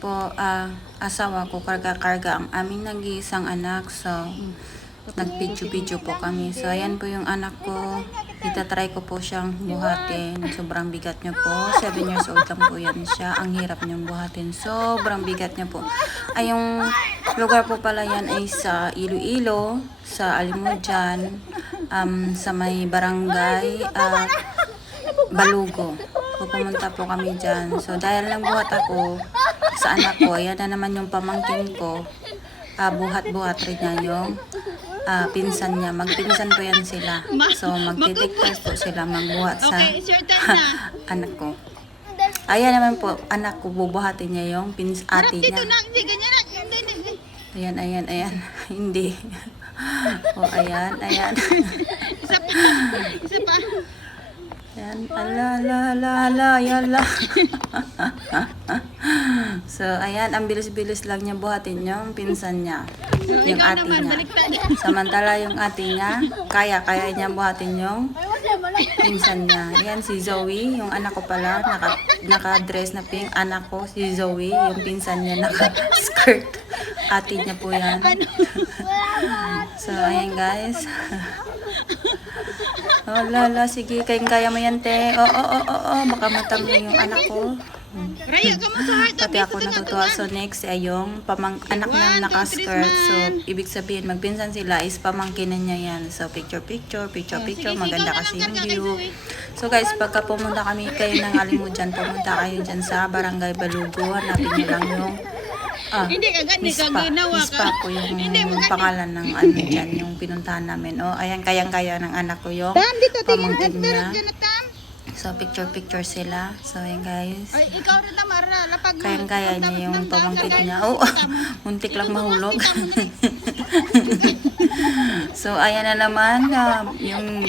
po, asawa ko, karga-karga ang aming nag-iisang anak. So, nag-video-video po kami. So, ayan po yung anak ko. Itatry ko po siyang buhatin. Sobrang bigat niya po. 7 years old lang po yan siya. Ang hirap niyang buhatin. Sobrang bigat niya po. Ay, yung lugar po pala yan ay sa Iloilo, sa Alimujan, sa may barangay, Balugo. So, pumunta po kami dyan. So, dahil lang buhat ako sa anak ko, ayan na naman yung pamangkin ko. Buhat-buhat rin niya yung pinsan niya. Magpinsan po yan sila. So, magtitiktas po sila magbuhat sa anak ko. Ayan naman po, anak ko, bubuhatin niya yung ate niya. Ayan, ayan, ayan. Hindi. O, ayan, ayan. Isa pa. Ayan, ala, yala. So, ayan, ang bilis-bilis lang niya buhatin yung pinsan niya. Yung ate niya. Samantala yung ate niya, kaya niya buhatin yung pinsan niya. Ayan, si Zoe, yung anak ko pala, naka-dress na pink. Anak ko, si Zoe, yung pinsan niya, naka-skirt. Ate niya po yan. So, ayan guys. Oh, lala, sige, kaya mo yan, te. Baka matamlay yung anak ko. Pati ako natutuwa. So, next ay yung anak na naka-skirt. So, ibig sabihin, magpinsan sila is pamangkinan niya yan. So, picture. Maganda kasi yung view. So, guys, pagka pumunta kayo ng Alimujan, pumunta kayo dyan sa Barangay Balugo. Hanapin niyo lang yung Mispa po yung pangalan ng ano dyan, yung pinuntahan namin. O, ayan, kayang-kaya ng anak ko yung pamangkin niya. So, picture sila. So, ayan guys. Ay, ikaw rin Tamara, lapag mo. Kayang-kaya niya yung pamangkin niya. Oh, muntik lang mahulog. So, ayan na naman, yung